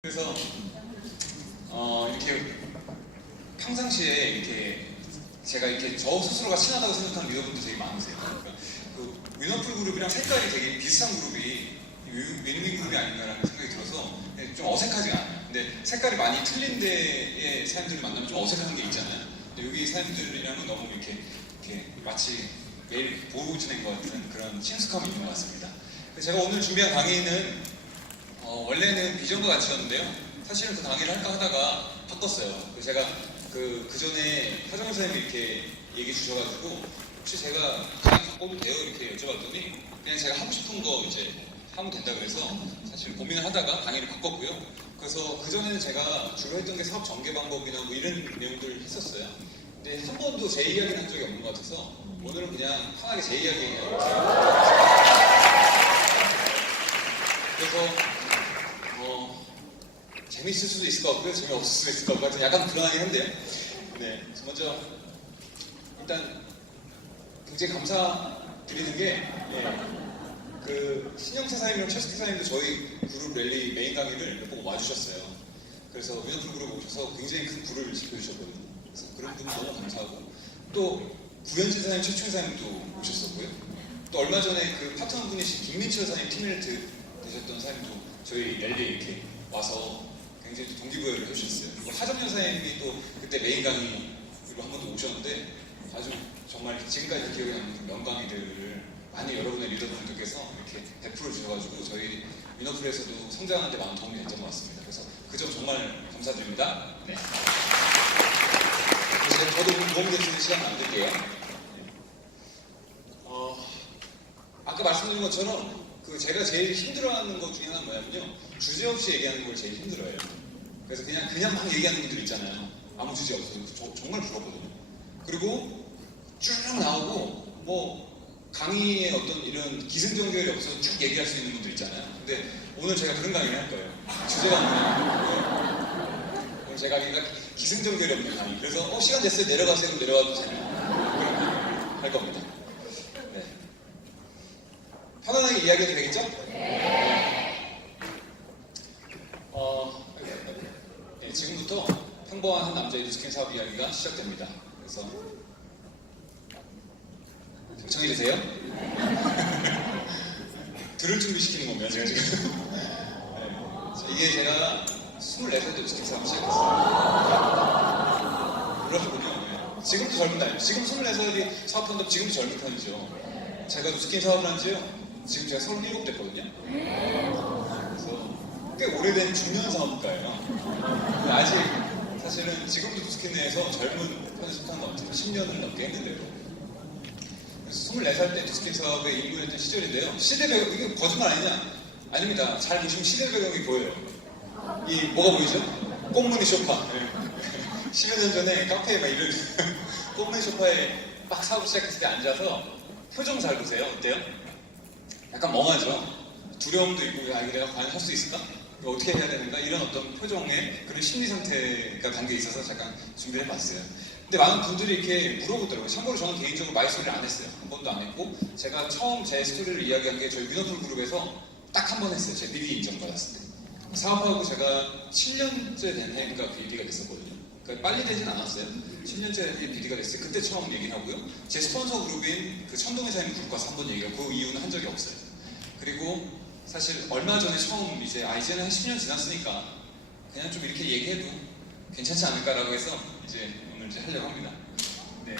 그래서 이렇게 평상시에 이렇게 제가 이렇게 저 스스로가 친하다고 생각하는 리더분들 되게 많으세요. 그러니까 그 위너풀 그룹이랑 색깔이 되게 비슷한 그룹이 윈윈 그룹이 아닌가라는 생각이 들어서 좀 어색하지가 않아요. 근데 색깔이 많이 틀린 데의 사람들을 만나면 좀 어색한 게 있잖아요. 근데 여기 사람들이랑은 너무 이렇게 마치 매일 보고 지낸 것 같은 그런 친숙함이 있는 것 같습니다. 제가 오늘 준비한 강의는 원래는 비전과 가치였는데요. 사실은 그 강의를 할까 하다가 바꿨어요. 제가 그 전에 하정우 선생님이 이렇게 얘기 주셔가지고 혹시 제가 강의 바꿔도 돼요? 이렇게 여쭤봤더니 그냥 제가 하고 싶은 거 이제 하면 된다 그래서 사실 고민을 하다가 강의를 바꿨고요. 그래서 그 전에는 제가 주로 했던 게 사업 전개 방법이나 뭐 이런 내용들을 했었어요. 근데 한 번도 제 이야기를 한 적이 없는 것 같아서 오늘은 그냥 편하게 제 이야기 해볼게요. 그래서 재밌을 수도 있을 것 같고요, 재미없을 수도 있을 것 같고 약간 불안하긴 한데요. 네, 먼저 일단 굉장히 감사드리는 게 그 신영태 사장님이랑 최숙희 사장님도 저희 그룹 랠리 메인 강의를 몇 번 와주셨어요. 그래서 위너풀 그룹 오셔서 굉장히 큰 부를 지켜주셨거든요. 그래서 그런 분 너무 감사하고 또 구현진 사장님, 최충희 사장님도 오셨었고요. 또 얼마 전에 그 파트너분이신 김민철 사장님 팀메이트 되셨던 사장님도 저희 랠리에 이렇게 와서 굉장히 동기부여를 해주셨어요. 그리고 하정현 사장님이 또 그때 메인 강의로 한 번 더 오셨는데 아주 정말 지금까지 기억에 남는 명강의들을 많이 여러분의 리더분들께서 이렇게 베풀어 주셔가지고 저희 위너풀에서도 성장하는 데 많은 도움이 됐던 것 같습니다. 그래서 그 점 정말 감사드립니다. 네. 그래서 저도 도움이 되시는 시간 만들게요. 아까 말씀드린 것처럼 제가 제일 힘들어하는 것 중에 하나는 뭐냐면요, 주제 없이 얘기하는 걸 제일 힘들어해요. 그래서 그냥 막 얘기하는 분들 있잖아요. 아무 주제 없어요. 정말 부럽거든요. 그리고 쭉 나오고 뭐 강의에 어떤 이런 기승전결이 없어서 쭉 얘기할 수 있는 분들 있잖아요. 근데 오늘 제가 그런 강의를 할 거예요. 주제가 뭐냐면 오늘 제 강의가 기승전결이 없는 강의. 그래서 시간 됐어요. 내려가세요. 내려가도 되나요? 그런 강의를 할 겁니다. 네. 편안하게 이야기해도 되겠죠? 네. 네, 지금부터 평범한 한 남자의 뉴스킨 사업 이야기가 시작됩니다. 그래서 정해주세요. 들을 준비시키는 건가요, 제가 지금? 네. 이게 제가 24살 때 뉴스킨 사업 시작했어요. 그렇군요. 네. 지금도 젊은 나이. 지금 24살이 사업한다면 지금도 젊은 편이죠. 제가 뉴스킨 사업을 한 지요. 지금 제가 37 됐거든요. 그래서 꽤 오래된 중년 사업가예요. 아직 사실은 지금도 뉴스킨 내에서 젊은 편에 속한 것 같아요. 10년을 넘게 했는데도. 24살 때 뉴스킨 사업에 입문했던 시절인데요. 시대 배경, 이게 거짓말 아니냐? 아닙니다. 잘 보시면 시대 배경이 보여요. 뭐가 보이죠? 꽃무늬 소파. 네. 10여 년 전에 카페에 막 이런 꽃무늬 소파에 막 사업 시작했을 때 앉아서 표정 잘 보세요. 어때요? 약간 멍하죠? 두려움도 있고, 내가 과연 할 수 있을까? 어떻게 해야 되는가? 이런 어떤 표정에 그런 심리 상태가 담겨 있어서 잠깐 준비를 해봤어요. 근데 많은 분들이 이렇게 물어보더라고요. 참고로 저는 개인적으로 마이스토리를 안 했어요. 한 번도 안 했고, 제가 처음 제 스토리를 이야기한 게 저희 위너풀 그룹에서 딱 한 번 했어요. 제 비리 인정받았을 때. 사업하고 제가 7년째 된 해니까 비리가 됐었거든요. 그러니까 빨리 되진 않았어요. 7년째 비리가 됐어요. 그때 처음 얘기를 하고요. 제 스폰서 그룹인 그 천동회사님 그룹 가서 한 번 얘기하고 그 이후는 한 적이 없어요. 그리고 사실 얼마 전에 처음 이제는 한 10년 지났으니까 그냥 좀 이렇게 얘기해도 괜찮지 않을까라고 해서 이제 오늘 이제 하려고 합니다. 네,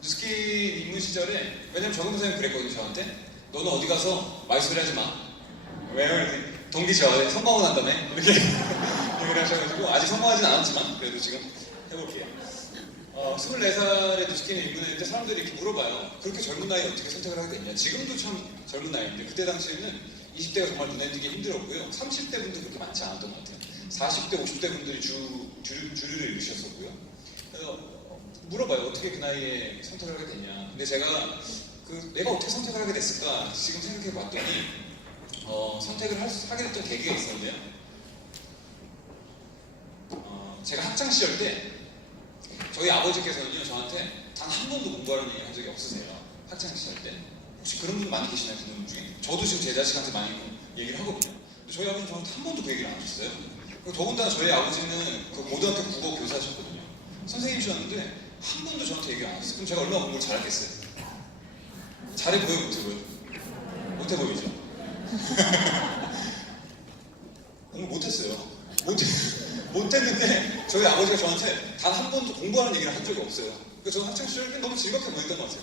뉴스킨 입문 시절에 왜냐면 정은 선생님 그랬거든요, 저한테. 너는 어디 가서 마이소리 하지 마. 왜요? 동기죠. 성공은 한다며? 이렇게 얘기를 하셔가지고 아직 성공하진 않았지만 그래도 지금 해볼게요. 24살에 뉴스킨에 입문했는데 사람들이 이렇게 물어봐요. 그렇게 젊은 나이에 어떻게 선택을 하게 됐냐? 지금도 참 젊은 나이인데 그때 당시에는 20대가 정말 눈에 띄게 힘들었고요. 30대 분도 그렇게 많지 않았던 것 같아요. 40대, 50대 분들이 주류를 이루셨었고요. 그래서 물어봐요. 어떻게 그 나이에 선택을 하게 됐냐? 근데 제가 내가 어떻게 선택을 하게 됐을까? 지금 생각해 봤더니 선택을 하게 됐던 계기가 있었는데요. 제가 학창 시절 때 저희 아버지께서는요, 저한테 단 한 번도 공부하라는 얘기 한 적이 없으세요. 학창 시절 때. 혹시 그런 분 많이 계시나요? 그분 중에? 저도 지금 제 자식한테 많이 얘기를 하거든요. 근데 저희 아버지는 저한테 한 번도 그 얘기를 안 하셨어요. 그리고 더군다나 저희 아버지는 그 고등학교 국어 교사셨거든요. 선생님이셨는데 한 번도 저한테 얘기를 안 하셨어요. 그럼 제가 얼마나 공부를 잘했겠어요? 잘해 보여, 못해 보여? 못해 보이죠? 공부 못했어요. 못했는데 저희 아버지가 저한테 단 한 번도 공부하는 얘기를 한 적이 없어요. 그래서 저는 학창시절 너무 즐겁게 보냈던 것 같아요.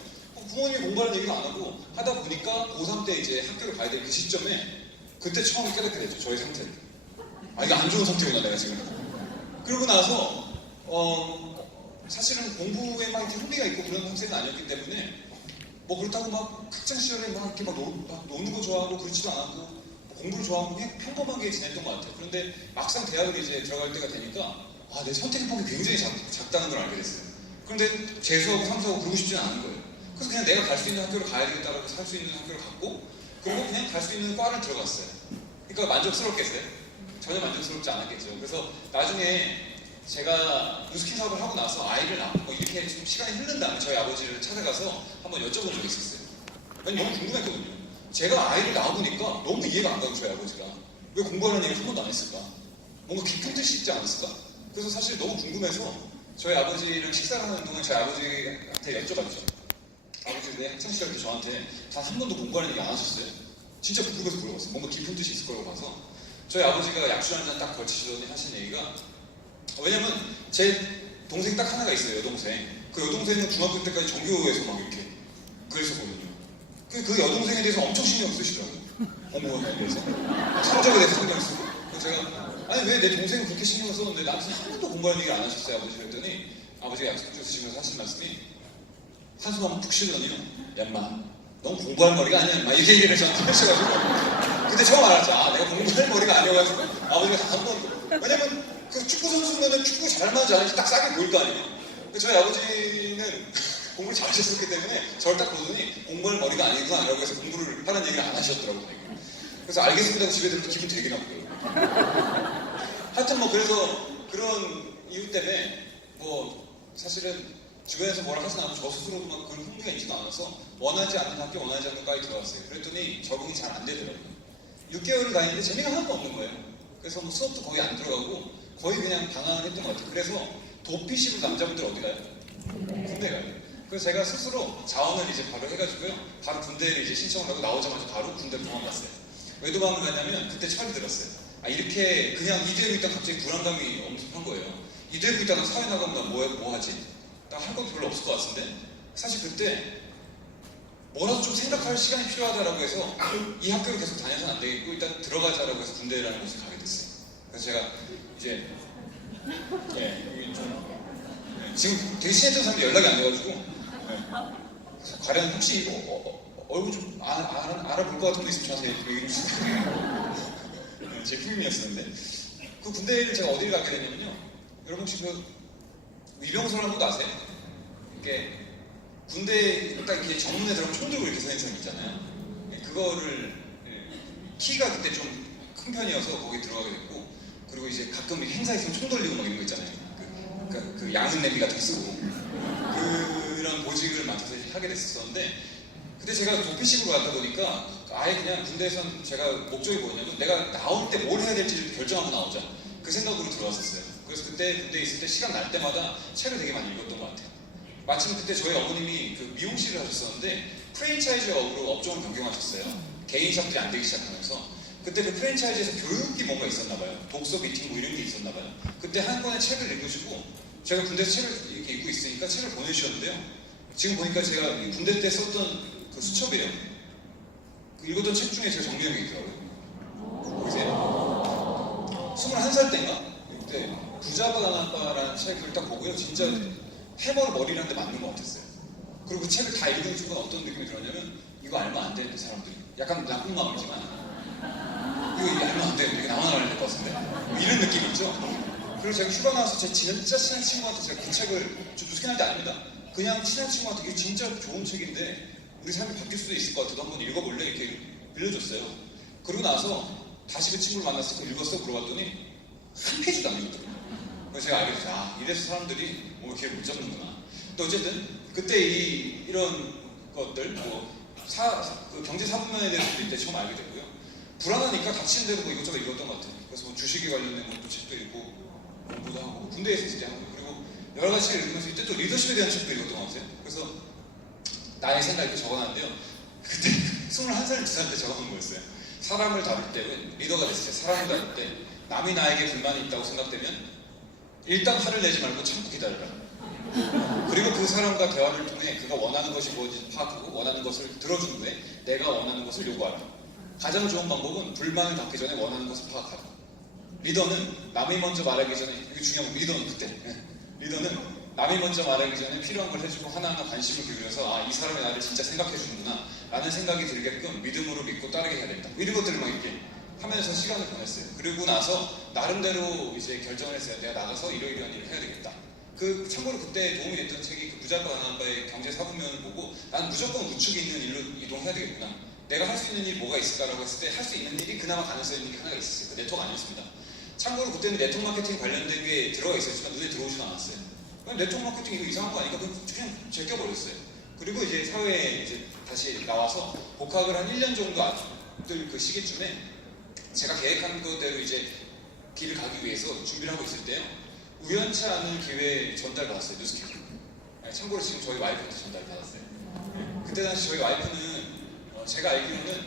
부모님이 공부하는 얘기를 안 하고 하다 보니까 고3 때 이제 학교를 가야 될 그 시점에 그때 처음 깨닫게 됐죠. 저의 상태를. 아, 이게 안 좋은 상태구나 내가 지금. 그러고 나서 사실은 공부에 막 이렇게 흥미가 있고 그런 학생은 아니었기 때문에 뭐 그렇다고 막 학창시절에 막 이렇게 막 노는 거 좋아하고 그렇지도 않았고 뭐 공부를 좋아하고 그냥 평범하게 지냈던 것 같아요. 그런데 막상 대학을 이제 들어갈 때가 되니까 아, 내 선택의 폭이 굉장히 작다는 걸 알게 됐어요. 그런데 재수하고 삼수하고 그러고 싶지는 않은 거예요. 그래서 그냥 내가 갈 수 있는 학교를 가야 되겠다라고 살 수 있는 학교를 갔고 그리고 그냥 갈 수 있는 과를 들어갔어요. 그러니까 만족스럽겠어요? 전혀 만족스럽지 않았겠죠. 그래서 나중에 제가 뉴스킨 사업을 하고 나서 아이를 낳고 이렇게 좀 시간이 흐른 다음에 저희 아버지를 찾아가서 한번 여쭤본 적이 있었어요. 아니, 너무 궁금했거든요. 제가 아이를 낳아보니까 너무 이해가 안 가고 저희 아버지가 왜 공부하는 얘기를 한 번도 안 했을까? 뭔가 깊은 뜻이 있지 않았을까? 그래서 사실 너무 궁금해서 저희 아버지랑 식사를 하는 동안 저희 아버지한테 여쭤봤죠. 아버지 내 학창시절 때 저한테 단 한 번도 공부하는 얘기 안 하셨어요? 진짜 궁금해서 물어봤어요. 뭔가 깊은 뜻이 있을 거라고 봐서 저희 아버지가 약주 한 잔 딱 걸치시더니 하신 얘기가 왜냐면 제 동생 딱 하나가 있어요. 여동생. 그 여동생은 중학교 때까지 전교에서 막 이렇게 그랬었거든요. 그 여동생에 대해서 엄청 신경 쓰시더라고요. 공부에 대해서 성적에 대해서 신경 쓰고 그래서 제가 아니 왜 내 동생은 그렇게 신경 썼는데 나한테 한 번도 공부하는 얘기를 안 하셨어요 아버지 그랬더니 아버지가 약속 주시면서 하신 말씀이 한숨 한번 푹 쉬더니요 야 인마 넌 공부할 머리가 아니야 인마 이렇게 얘기를 저한테 하셔가지고 그때 처음 알았죠. 아 내가 공부할 머리가 아니어가지고 아버지가 한 번도 왜냐면 그 축구 선수면은 축구 잘만 잘하지 딱 싸게 보일 거 아니에요. 저희 아버지는 공부를 잘하셨기 때문에 저를 딱 보더니 공부할 머리가 아니구나 라고 해서 공부를 하는 얘기를 안 하셨더라고요. 그래서 알겠습니다 하고 집에 들어서 기분 되게 나쁘더라고요. 하여튼 뭐 그래서 그런 이유 때문에 뭐 사실은 주변에서 뭐라 하진 않고 저 스스로도 막 그런 흥미가 있지도 않아서 원하지 않는 학교 원하지 않는 과에 들어갔어요. 그랬더니 적응이 잘 안 되더라고요. 6개월을 가 있는데 재미가 하나도 없는 거예요. 그래서 뭐 수업도 거의 안 들어가고 거의 그냥 방황을 했던 것 같아요. 그래서 도피식으로 남자분들 어디 가요? 군대 가요. 그래서 제가 스스로 자원을 이제 바로 해가지고요. 바로 군대를 이제 신청을 하고 나오자마자 바로 군대로 도망갔어요. 왜 도망을 가냐면 그때 철이 들었어요. 아 이렇게 그냥 이대로 있다가 갑자기 불안감이 엄청난 거예요. 이대로 있다가 사회 나가면 나 뭐 하지? 나 할 것도 별로 없을 것 같은데 사실 그때 뭐라도 좀 생각할 시간이 필요하다라고 해서 이 학교를 계속 다녀서는 안 되겠고 일단 들어가자라고 해서 군대라는 곳에 가게 됐어요. 그래서 제가 이제 여기 좀 지금 되게 친했던 사람들이 연락이 안 돼가지고 그래서 과연 혹시 얼굴 좀 알아볼 것 같은 분 있으면 저한테 얘기 좀 주세요. 제 꿈이었었는데 그 군대를 제가 어디를 가게 됐냐면요. 여러분 혹시 그 위병소라는 곳 아세요? 이렇게 군대 딱 이렇게 정문에 들어가면 총 들고 이렇게 서 있는 사람 있잖아요. 그거를 키가 그때 좀 큰 편이어서 거기 들어가게 됐고 그리고 이제 가끔 행사 있으면 총 돌리고 막 이런 거 있잖아요. 그 양은 냄비 같은 거 쓰고 그런 보직을 맡아서 하게 됐었는데 그때 제가 도피식으로 갔다 보니까 아예 그냥 군대에선 제가 목적이 뭐냐면 내가 나올 때 뭘 해야 될지 결정하고 나오자 그 생각으로 들어왔었어요. 그래서 그때 군대에 있을 때 시간 날 때마다 책을 되게 많이 읽었던 것 같아요. 마침 그때 저희 어머님이 그 미용실을 하셨었는데 프랜차이즈 업으로 업종을 변경하셨어요. 개인 샵들이 안 되기 시작하면서 그때 그 프랜차이즈에서 교육이 뭔가 있었나 봐요. 독서 미팅 뭐 이런 게 있었나 봐요. 그때 한 권의 책을 읽으시고 제가 군대에서 책을 이렇게 읽고 있으니까 책을 보내주셨는데요. 지금 보니까 제가 군대 때 썼던 그 수첩이래요. 그 읽었던 책 중에 제가 정리한 게 있더라고요. 보이세요? 21살 때인가? 그때 부자가 나날까라는 책을 딱 보고요. 진짜 해머로 머리를 한 대 맞는 것 같았어요. 그리고 그 책을 다 읽은 순간 어떤 느낌이 들었냐면 이거 알면 안 되는데 사람들이 약간 나쁜 마음이지만 이거 알면 안 되는데 이거 나만 알아야 될 것 같은데 뭐 이런 느낌 있죠? 그래서 제가 휴가 나와서 제 진짜 친한 친구한테 제가 그 책을 저 누스캔할 때 아닙니다. 그냥 친한 친구한테 이게 진짜 좋은 책인데 우리 삶이 바뀔 수도 있을 것 같아서 한번 읽어볼래? 이렇게 빌려줬어요. 그러고 나서 다시 그 친구를 만났을 때 읽었어? 물어봤더니 한 페이지도 안 읽었더라고요. 그래서 제가 알게 됐어요. 아, 이래서 사람들이 뭔가 기회를 못 잡는구나. 또 어쨌든 그때 이런 것들 뭐 그 경제 사분면에 대해서도 이때 처음 알게 됐고요. 불안하니까 닥치는 대로 뭐 이것저것 읽었던 것 같아요. 그래서 뭐 주식에 관련된 것도 책도 읽고 공부도 하고 군대에서 이제 하고 그리고 여러 가지 책을 읽으면서 이때 또 리더십에 대한 책도 읽었던 것 같아요. 그래서 나의 생각 이렇게 적어놨는데요. 그때 21살, 2살 때 적어놓은 거였어요. 사람을 다룰 때 리더가 됐을 때 사람을 다룰 때 남이 나에게 불만이 있다고 생각되면 일단 화를 내지 말고 참고 기다려라. 그리고 그 사람과 대화를 통해 그가 원하는 것이 무엇인지 파악하고 원하는 것을 들어준 후에 내가 원하는 것을 요구하라. 가장 좋은 방법은 불만을 닫기 전에 원하는 것을 파악하라. 리더는 남이 먼저 말하기 전에, 이게 중요한 거, 리더는 그때 리더는 남이 먼저 말하기 전에 필요한 걸 해주고 하나하나 관심을 기울여서 아, 이 사람이 나를 진짜 생각해주는구나 라는 생각이 들게끔 믿음으로 믿고 따르게 해야 된다. 이런 것들을 막 이렇게 하면서 시간을 보냈어요. 그리고 나서 나름대로 이제 결정을 했어요. 내가 나가서 이러이러한 일을 해야 되겠다. 참고로 그때 도움이 됐던 책이 그 부자가 가난한 바의 경제사부면을 보고 난 무조건 우측에 있는 일로 이동해야 되겠구나. 내가 할 수 있는 일이 뭐가 있을까라고 했을 때 할 수 있는 일이 그나마 가능성 있는 게 하나가 있었어요. 그 네트워크 아니었습니다. 참고로 그때는 네트워크 마케팅 관련된 게 들어가 있었지만 눈에 들어오지도 않았어요. 그냥 네트워크 마케팅 이거 이상한 거 아니까 그냥 제껴버렸어요. 그리고 이제 사회에 이제 다시 나와서 복학을 한 1년 정도 앞둘 그 시기쯤에 제가 계획한 거대로 이제 길을 가기 위해서 준비를 하고 있을 때요. 우연치 않은 기회에 전달받았어요. 뉴스캐스팅. 참고로 지금 저희 와이프한테 전달받았어요. 그때 당시 저희 와이프는 제가 알기로는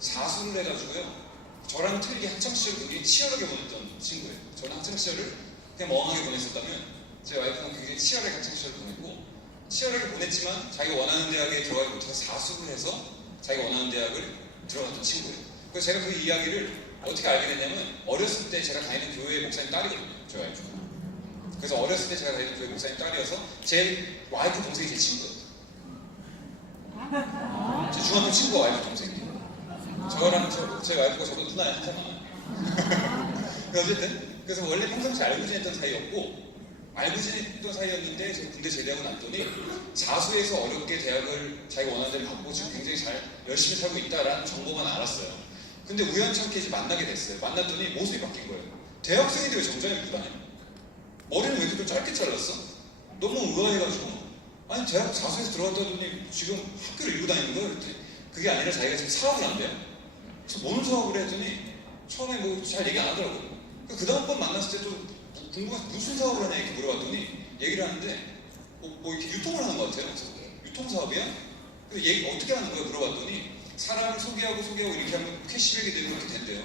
자수를 해가지고요. 저랑 틀리게 학창시절을 굉장히 치열하게 보냈던 친구예요. 저는 학창시절을 그냥 멍하게 보냈었다면 제 와이프는 굉장히 치열하게 학창시절을 보냈고 치열하게 보냈지만 자기가 원하는 대학에 들어가지 못해서 자수를 해서 자기가 원하는 대학을 들어갔던 친구예요. 그래서 제가 그 이야기를 어떻게 알게 됐냐면 어렸을 때 제가 다니는 교회 목사님 딸이거든요. 저희 와이프가. 그래서 어렸을 때 제가 다니는 교회 목사님 딸이어서 제 와이프 동생이 제 친구예요. 제 중학교 친구가 와이프 동생이에요. 저랑 제 와이프가 저보다 누나에 한살 많아요. 어쨌든 그래서 원래 평상시 알고 지냈던 사이였고 알고 지냈던 사이였는데 제가 군대 제대하고 났더니 자수해서 어렵게 대학을 자기가 원하는 데를 갖고 지금 굉장히 잘 열심히 살고 있다라는 정보만 알았어요. 근데 우연찮게 이제 만나게 됐어요. 만났더니 모습이 바뀐 거예요. 대학생인데 왜 정장을 입고 다녀? 머리는 왜 이렇게 좀 짧게 잘랐어? 너무 의아해가지고 아니 대학 자수해서 들어갔다더니 지금 학교를 입고 다니는 거예요? 그랬더니 그게 아니라 자기가 지금 사업을 한대요. 그래서 뭔 사업을 했더니 처음에 뭐 잘 얘기 안 하더라고요. 그 다음번 만났을 때도 궁금해서 무슨 사업을 하냐 이렇게 물어봤더니 얘기를 하는데 뭐 이렇게 유통을 하는 것 같아요. 그래서 유통사업이야? 그래서 얘기 어떻게 하는 거야 물어봤더니 사람을 소개하고 이렇게 하면 캐시백이 되고 이렇게 된대요.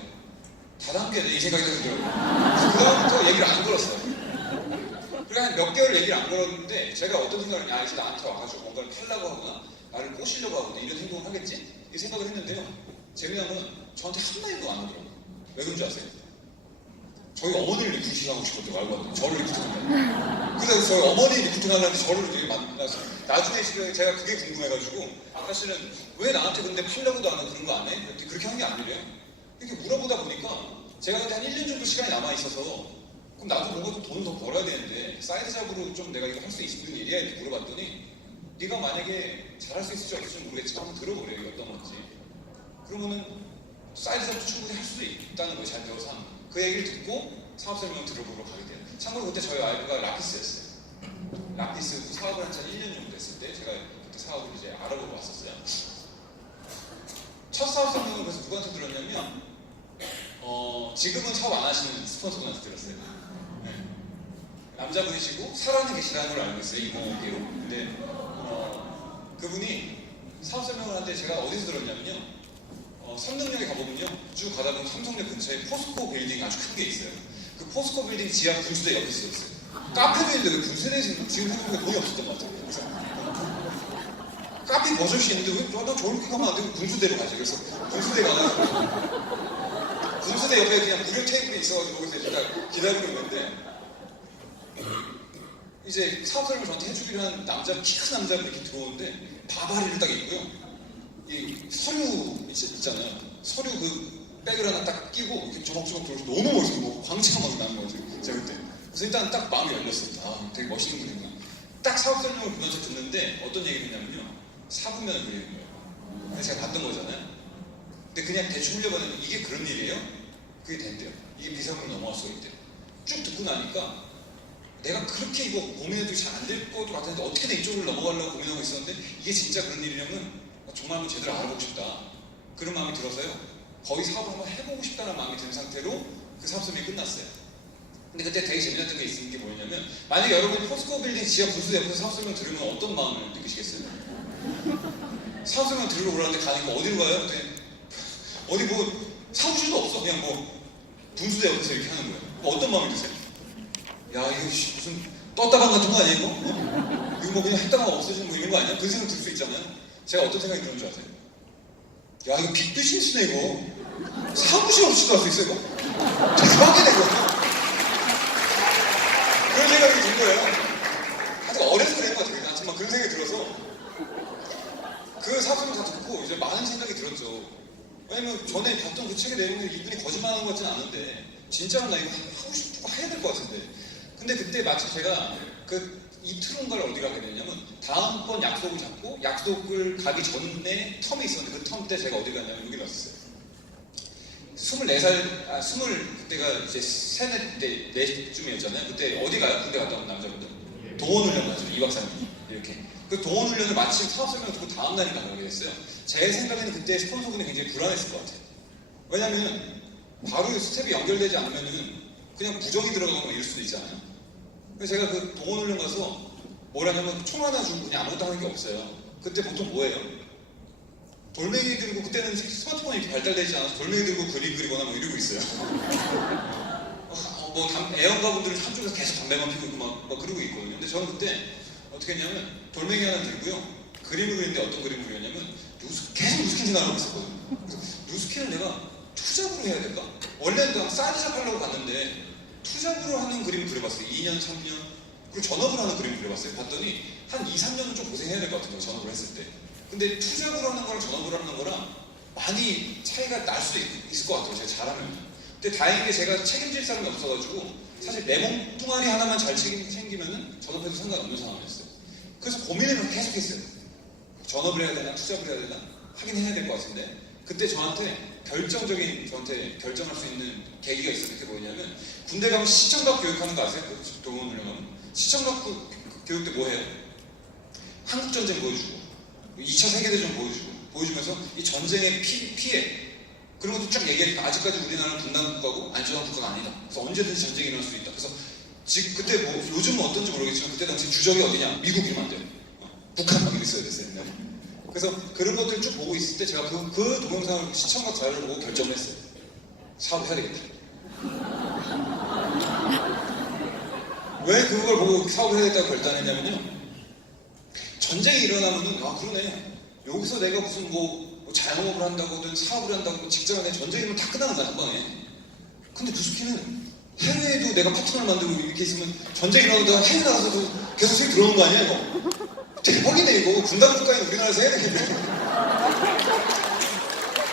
다단계네 이 생각이 들더라고요. 그래서 그 다음부터 얘기를 안 걸었어요. 그래 한 몇 개월 얘기를 안 걸었는데 제가 어떤 생각을 했냐 이제 나한테 와가지고 뭔가를 팔려고 하거나 나를 꼬시려고 하거나 이런 행동을 하겠지? 이 생각을 했는데요. 재미난 건 저한테 한마디도 안 하더라고요. 왜 그런 줄 아세요? 저희 어머니를 리크루팅하고 싶었대요. 알고 봤더니 저를 리크루팅한다. 그래서 저희 어머니 리크루팅하려는데 저를 이렇게 만나서 나중에 제가 그게 궁금해가지고 사실은 왜 나한테 근데 팔려고도 안 하고 그런 거 안 해? 그렇게 한 게 아니래요. 이렇게 물어보다 보니까 제가 그때 한 1년 정도 시간이 남아있어서 그럼 나도 뭔가 좀 돈을 더 벌어야 되는데 사이드 잡으로 좀 내가 이거 할 수 있는 일이야? 이렇게 물어봤더니 네가 만약에 잘할 수 있을지 없을지 모르겠지만 한번 들어보래요. 이게 어떤 건지. 그러면은 사이드 잡도 충분히 할 수도 있다는 거예요. 잘 배워서 하는 거. 그 얘기를 듣고 사업 설명 들어보러 가게 돼요. 참고로 그때 저희 와이프가 라피스였어요. 라피스 사업을 한 1년 정도 됐을 때 제가 그때 사업을 이제 알아보고 왔었어요. 첫 사업 설명은 그래서 누구한테 들었냐면 지금은 사업 안 하시는 스폰서분한테 들었어요. 네. 남자분이시고 살아는 계시다는 걸 알고 있어요. 이공업계로. 근데 그분이 사업 설명을 하는데 제가 어디서 들었냐면요. 삼성역에 가보면요. 쭉 가다 보면 삼성역 근처에 포스코 빌딩 아주 큰 게 있어요. 그 포스코 빌딩 지하 분수대 옆에 있었어요. 카페도 있는데 왜 분수대에서 지금 생각보다 돈이 없었던 것 같아요. 그래서 카페 버젓이 있는데 왜 나 저렇게 가면 안 되고 분수대로 가죠. 그래서 분수대 가가지고 분수대 옆에 그냥 무료 테이블이 있어가지고 거기서 제가 기다리고 있는데 이제 사업 설명을 저한테 해주기로 한 키 큰 남자분이 이렇게 들어오는데 바바리를 딱 입고요. 이 서류 있잖아요. 서류 그 백을 하나 딱 끼고 이렇게 조목조목 들어서 너무 멋있고 뭐 광채가 막 나는 거죠. 제가 그때. 그래서 일단 딱 마음이 열렸어요. 아, 되게 멋있는 분이구나. 딱 사업 설명을 그분한테 듣는데 어떤 얘기를 했냐면요. 사부면을 그리는 거예요. 그래서 제가 봤던 거잖아요. 근데 그냥 대충 흘려봤는데 이게 그런 일이에요? 그게 된대요. 이게 비상으로 넘어갈 수가 있대요. 쭉 듣고 나니까 내가 그렇게 이거 고민해도 잘 안 될 것도 같았는데 어떻게든 이쪽으로 넘어가려고 고민하고 있었는데 이게 진짜 그런 일이냐면 정말 한번 제대로 알아보고 싶다. 그런 마음이 들어서요. 거의 사업을 한번 해보고 싶다는 마음이 든 상태로 그 사업 설명이 끝났어요. 근데 그때 되게 재미났던 게 있는 게 뭐냐면, 만약에 여러분이 포스코 빌딩 지하 부수 옆에서 사업 설명 들으면 어떤 마음을 느끼시겠어요? 사업 설명 들으러 오라는데 가니까 어디로 가요? 그때 어디 뭐 사무실도 없어. 그냥 뭐 분수대 옆에서 이렇게 하는 거예요. 어떤 마음이 드세요? 야, 이거 무슨 떴다방 같은 거 아니야 이거? 이거 뭐 그냥 했다가 없어지는 뭐 이런 거 아니야? 그 생각 들 수 있잖아요. 제가 어떤 생각이 드는 줄 아세요? 야, 이거 빚도 신시네 이거. 사무실 없이도 할 수 있어 이거? 대박이네 이거. 그런 생각이 든 거예요. 아직 어려서 그런 것 같아요. 정말 그런 생각이 들어서 그 사건을 다 듣고 이제 많은 생각이 들었죠. 왜냐면 전에 봤던 그 책의 내용이 이분이 거짓말하는 것 같지는 않은데 진짜로 나 이거 하고 싶고 해야 될 것 같은데. 근데 그때 마치 제가 그 이틀인가를 어디 가게 됐냐면 다음번 약속을 잡고 약속을 가기 전에 텀이 있었는데 그 텀 때 제가 어디 갔냐면 여기 왔었어요. 24살, 그때가 이제 3, 4쯤이었잖아요. 그때 어디 가요? 군대 갔다 온 남자분들? 동원훈련 가죠. 2박 3일 이렇게. 그 동원훈련을 마침 사업 설명을 듣고 다음날인가 가게 됐어요. 제 생각에는 그때 스폰서분이 굉장히 불안했을 것 같아요. 왜냐면 바로 스텝이 연결되지 않으면은 그냥 부정이 들어가거나 이럴 수도 있잖아요. 그래서 제가 그 동원훈련 가서 뭐라냐면 총 하나 주고 그냥 아무것도 하는 게 없어요. 그때 보통 뭐예요? 돌멩이 들고, 그때는 스마트폰이 이렇게 발달되지 않아서 돌멩이 들고 그림 그리거나 뭐 이러고 있어요. 뭐 애완가분들은 한쪽에서 계속 담배만 피고 있고 막 그러고 있거든요. 근데 저는 그때 어떻게 했냐면 돌멩이 하나 들고요. 그림을 그리는데 어떤 그림을 그렸냐면 계속 누스킨 생각을 하고 있었거든요. 그래서 누스킨을 내가 투잡으로 해야 될까? 원래는 사이즈샵 하려고 갔는데 투잡으로 하는 그림을 그려봤어요. 2년, 3년. 그리고 전업으로 하는 그림을 그려봤어요. 봤더니 한 2, 3년은 좀 고생해야 될 것 같은 거예요. 전업을 했을 때. 근데 투잡으로 하는 거랑 전업으로 하는 거랑 많이 차이가 날 수도 있을 것 같아요. 제가 잘하면. 근데 다행히 제가 책임질 사람이 없어가지고 사실 내 몸뚱아리 하나만 잘 챙기면은 전업해도 상관없는 상황이었어요. 그래서 고민을 계속 했어요. 전업을 해야 되나 투잡을 해야 되나 하긴 해야 될 것 같은데 그때 저한테 결정할 수 있는 계기가 있었는데 그게 뭐냐면 군대 가면 시청각 교육하는 거 아세요? 동원훈련하면 시청각 교육 때 뭐 해요? 한국전쟁 보여주고 2차 세계대전 보여주면서 이 전쟁의 피해 그런 것도 쭉 얘기하니까 아직까지 우리나라는 분단 국가고 안전한 국가가 아니다. 그래서 언제든지 전쟁이 일어날 수 있다. 그래서 지금 그때 뭐 요즘은 어떤지 모르겠지만 그때 당시 주적이 어디냐? 미국이면 안 돼요. 북한 막 이랬어야 됐어요. 옛날에. 그래서 그런 것들을 쭉 보고 있을 때 제가 그 동영상을 시청각 자료를 보고 결정을 했어요. 사업을 해야 되겠다. 왜 그걸 보고 사업을 해야겠다고 결단했냐면요. 전쟁이 일어나면은 그러네. 여기서 내가 무슨 뭐 자영업을 한다고든 사업을 한다고든 직장을 내 전쟁이면 다 끝나는 거야 한 방에. 근데 부스키는 해외에도 내가 파트너를 만들고 이렇게 있으면 전쟁이 일어나다가 해외 나가서도 계속 수익 들어오는 거 아니야 이거? 대박이네 이거. 분단 국가인 우리나라에서 해야 되겠네.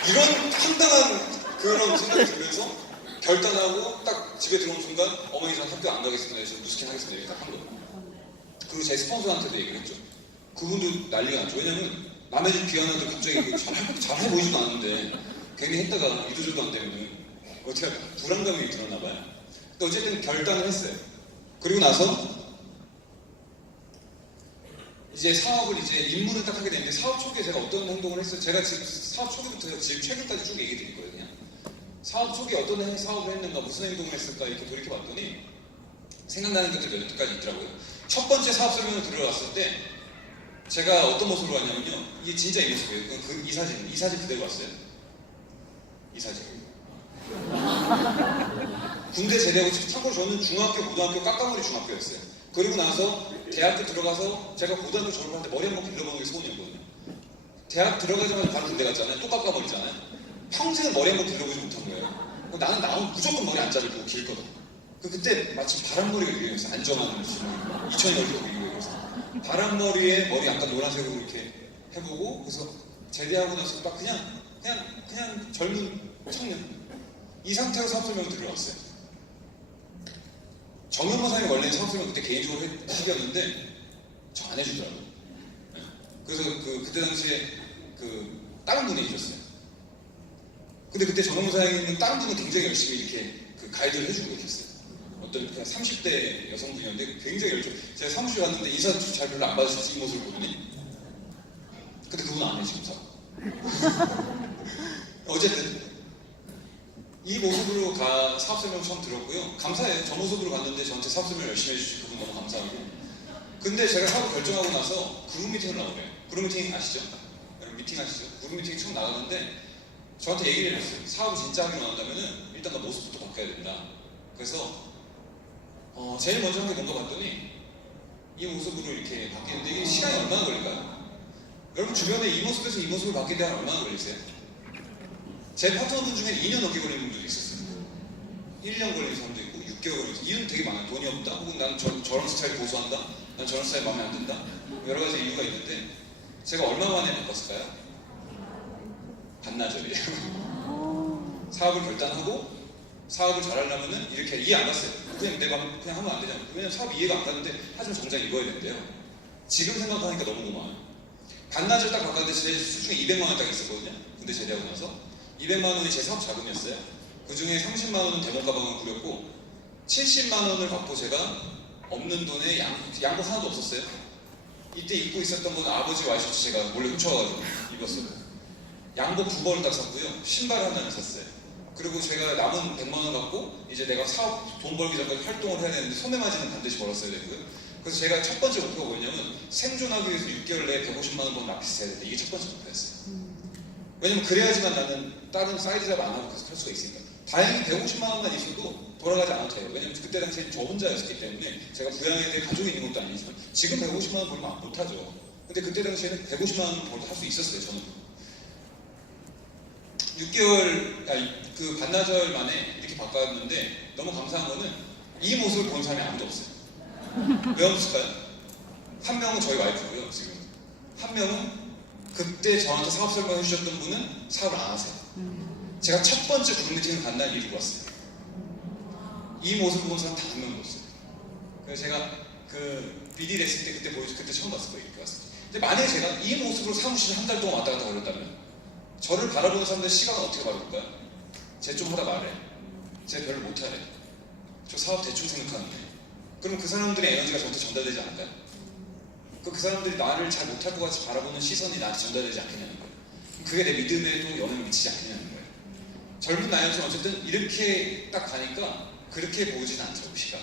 이런 황당한 그런 생각이 들면서 결단하고 딱 집에 들어온 순간 어머니 전 학교 안 가겠습니다. 저 누스킨 하겠습니다. 이렇게 딱 한 거예요. 그리고 제 스폰서한테도 얘기를 했죠. 그분도 난리가 났죠. 왜냐면 남의 집 귀한 아들 갑자기 잘해 보이지도 않는데 괜히 했다가 이도저도 안 되면은 어떻게 불안감이 들었나 봐요. 근데 어쨌든 결단을 했어요. 그리고 나서 이제 사업을 입문을 딱 하게 됐는데 사업 초기에 제가 어떤 행동을 했어요? 제가 지금 사업 초기부터 지금 최근까지 쭉 얘기 드릴 거예요. 그냥 사업 초기에 어떤 사업을 했는가 무슨 행동을 했을까 이렇게 돌이켜봤더니 생각나는 것들이 몇 가지 있더라고요. 첫 번째 사업 설명을 들어갔을 때 제가 어떤 모습으로 왔냐면요. 이게 진짜 이 모습이에요. 이 사진 그대로 왔어요. 이 사진. 군대 제대하고 참고로 저는 중학교, 고등학교 깎아머리 중학교였어요. 그리고 나서 대학교 들어가서 제가 고등학교 졸업하는데 머리 한번 길러보는 게 소원이었거든요. 대학 들어가자마자 바로 군대 갔잖아요. 또 깎아머리잖아요. 평생은 머리 한번 길러보지 못한 거예요. 나는 나오면 무조건 머리 안 자르고 길 거다. 그때 마침 바람머리가 유행했어요. 안정환 씨. 2000년도 미국에서. 바람머리에 머리 약간 노란색으로 이렇게 해보고 그래서 제대하고 나서 딱 그냥 젊은 청년 이 상태로 사업설명을 들어왔어요. 정현모 사장이 원래 사업설명 그때 개인적으로 하기였는데 저 안 해주더라고요. 그래서 그때 당시에 다른 분이 해주셨어요. 근데 그때 정현모 사장님은 다른 분은 굉장히 열심히 이렇게 가이드를 해주고 계셨어요. 어떤 그냥 30대 여성분이었는데 굉장히 열정. 제가 사무실 갔는데 인사 잘 별로 안 받으셨지 이 모습을 보더니. 근데 그분 안 해 지금 사. 어쨌든 이 모습으로 사업 설명 처음 들었고요. 감사해요. 저 모습으로 갔는데 저한테 사업 설명 열심히 해주시고 그분 너무 감사하고. 근데 제가 사업을 결정하고 나서 그룹 미팅을 나오래요. 그룹 미팅 아시죠? 여러분 미팅 아시죠? 그룹 미팅 처음 나가는데 저한테 얘기를 했어요. 사업을 진짜 하기로 원한다면은 일단 나 모습부터 바뀌어야 된다. 그래서 제일 먼저 한 게 뭔가 봤더니 이 모습으로 이렇게 바뀌는데 이게 시간이 얼마나 걸릴까요? 여러분 주변에 이 모습에서 이 모습을 바뀌게 되면 얼마나 걸리세요? 제 파트너분 중에 2년 넘게 걸리는 분들도 있었어요. 1년 걸리는 사람도 있고 6개월 걸리는 이유는 되게 많아요. 돈이 없다, 혹은 난 저런 스타일 고수한다, 난 저런 스타일 마음에 안 든다, 여러 가지 이유가 있는데 제가 얼마 만에 바꿨을까요? 반나절이에요. 사업을 결단하고 사업을 잘하려면은 이렇게 이해 안 갔어요. 그냥 내가 그냥 하면 안 되잖아요. 왜냐면 사업이 이해가 안 가는데 하지만 정작 이거야 된대요. 지금 생각하니까 너무 고마워요. 반나절 딱 바꿨는데 제 수중에 200만 원 딱 있었거든요. 근데 제대하고 나서 200만 원이 제 사업 자금이었어요. 그 중에 30만 원은 대본 가방을 꾸렸고 70만 원을 갖고 제가 없는 돈에 양복 하나도 없었어요. 이때 입고 있었던 건 아버지 와이셔츠 제가 몰래 훔쳐가지고 입었어요. 양복 2벌을 딱 샀고요. 신발 하나를 샀어요. 그리고 제가 남은 100만 원 갖고 이제 내가 사업 돈 벌기 전까지 활동을 해야 되는데 소매마진은 반드시 벌었어야 되고요. 그래서 제가 첫 번째 목표가 뭐냐면 생존하기 위해서 6개월 내에 150만 원 번 납입 있어야 되는데 이게 첫 번째 목표였어요. 왜냐면 그래야지만 나는 다른 사이드 잡 안 하고 계속 할 수가 있으니까. 다행히 150만 원만 있어도 돌아가지 않아도 돼요. 왜냐면 그때 당시에 저 혼자였기 때문에 제가 부양에 대해 가족이 있는 것도 아니지만 지금 150만 원 벌면 못하죠. 근데 그때 당시에는 150만 원 벌도 할 수 있었어요. 저는 6개월 그 반나절 만에 이렇게 바꿨는데 너무 감사한 거는 이 모습을 본 사람이 아무도 없어요. 왜 없을까요? 한 명은 저희 와이프고요. 지금 한 명은 그때 저한테 사업 설명해 주셨던 분은 사업을 안 하세요. 제가 첫 번째 그룹 미팅을 간 날 이루고 왔어요. 이 모습을 본 사람 다 한 명도 없어요. 그래서 제가 그 BD 했을 때 그때 처음 봤을 거예요. 이렇게 왔을 때. 근데 만약에 제가 이 모습으로 사무실에 한 달 동안 왔다 갔다 걸렸다면 저를 바라보는 사람들 시각은 어떻게 바꿀까요? 쟤 좀 하다 말해. 쟤 별로 못하래. 저 사업 대충 생각하는데. 그럼 그 사람들의 에너지가 저한테 전달되지 않을까요? 그 사람들이 나를 잘 못할 것 같이 바라보는 시선이 나한테 전달되지 않겠냐는 거예요. 그게 내 믿음에도 영향을 미치지 않겠냐는 거예요. 젊은 나이였지만 어쨌든 이렇게 딱 가니까 그렇게 보이진 않죠, 시각.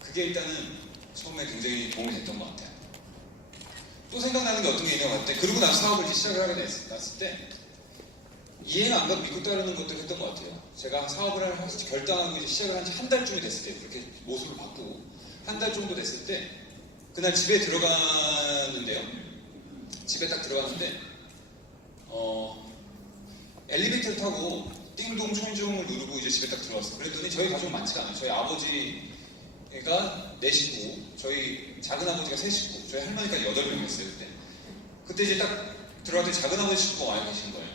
그게 일단은 처음에 굉장히 도움이 됐던 것 같아요. 또 생각나는 게 어떤 게 있냐고 할때 그러고 나서 사업을 이렇게 시작을 하게 됐을 때 이해가 안 가도 믿고 따르는 것들을 했던 것 같아요. 제가 사업을 결단하고 이제 시작을 한 지 한 달쯤이 됐을 때 그렇게 모습을 바꾸고 한 달 정도 됐을 때 그날 집에 들어갔는데요. 집에 딱 들어갔는데 엘리베이터를 타고 띵동 초인종을 누르고 이제 집에 딱 들어갔어요. 그랬더니 저희 가족은 많지가 않아요. 저희 아버지가 4식구, 저희 작은아버지가 3식구, 저희 할머니까지 8명이었어요. 그때 이제 딱 들어갔더니 작은아버지 식구가 와 계신 거예요.